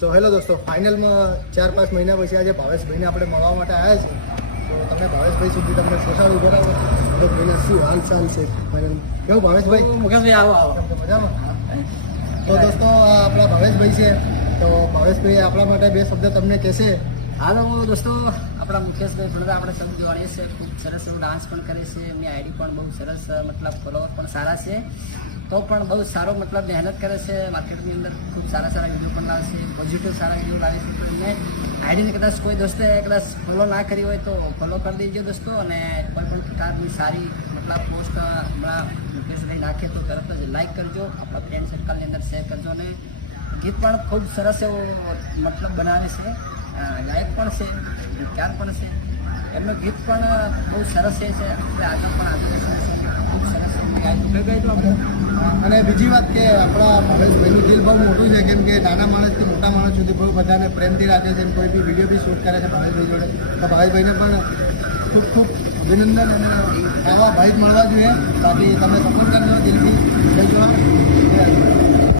તો હેલો દોસ્તો, ફાઇનલમાં 4-5 મહિના પછી આજે ભાવેશભાઈને આપણે મળવા માટે આવ્યા છે. તો તમે ભાવેશભાઈ સુધી તમને પહોંચાડું બરાબર. તો ભાઈને શું હાલ ચાલ છે ફાઇનલ કેવું ભાવેશભાઈ? મુકેશભાઈ આવો મજામાં. તો દોસ્તો આ આપણા ભાવેશભાઈ છે. તો ભાવેશભાઈ આપણા માટે બે શબ્દ તમને કહેશે. હાલો દોસ્તો, આપણા મુકેશભાઈ ભણતા આપણે સૌ જોડીએ છે. ખૂબ સરસ એવું ડાન્સ પણ કરે છે. એમની આઈડી પણ બહુ સરસ, મતલબ ફોલોવર પણ સારા છે. તો પણ બહુ સારો મતલબ મહેનત કરે છે. માર્કેટની અંદર ખૂબ સારા વિડીયો પણ લાવે છે. પોઝિટિવ સારા વિડીયો લાવે છે. તો એમને આઈડીને કદાચ કોઈ દોસ્તે કદાચ ફોલો ના કરી હોય તો ફોલો કરી દેજો દોસ્તો. અને કોઈ પણ પ્રકારની સારી મતલબ પોસ્ટ હમણાં મુકેશભાઈ નાખે તો તરત જ લાઈક કરજો. આપણા ફ્રેન્ડ સર્કલની અંદર શેર કરજો. અને ગીત પણ ખૂબ સરસ એવો મતલબ બનાવે છે. ગાયક પણ છે, ગીતકાર પણ છે. એમનું ગીત પણ બહુ સરસ છે. આપણે આગળ પણ ખૂબ સરસ ગાય તો આપણે. અને બીજી વાત કે આપણા ભાવેશભાઈનું દિલ બહુ મોટું છે, કેમ કે નાના માણસથી મોટા માણસ સુધી બહુ બધાને પ્રેમથી રાખે છે. કોઈ બી વિડીયો બી શૂટ કરે છે ભાવેશભાઈ જોડે. તો ભાવેશભાઈને પણ ખૂબ ખૂબ અભિનંદન. અને આવા ભાઈ જ મળવા જોઈએ. બાકી તમે સપોર્ટ કરજો દિલથી. જય જવાન.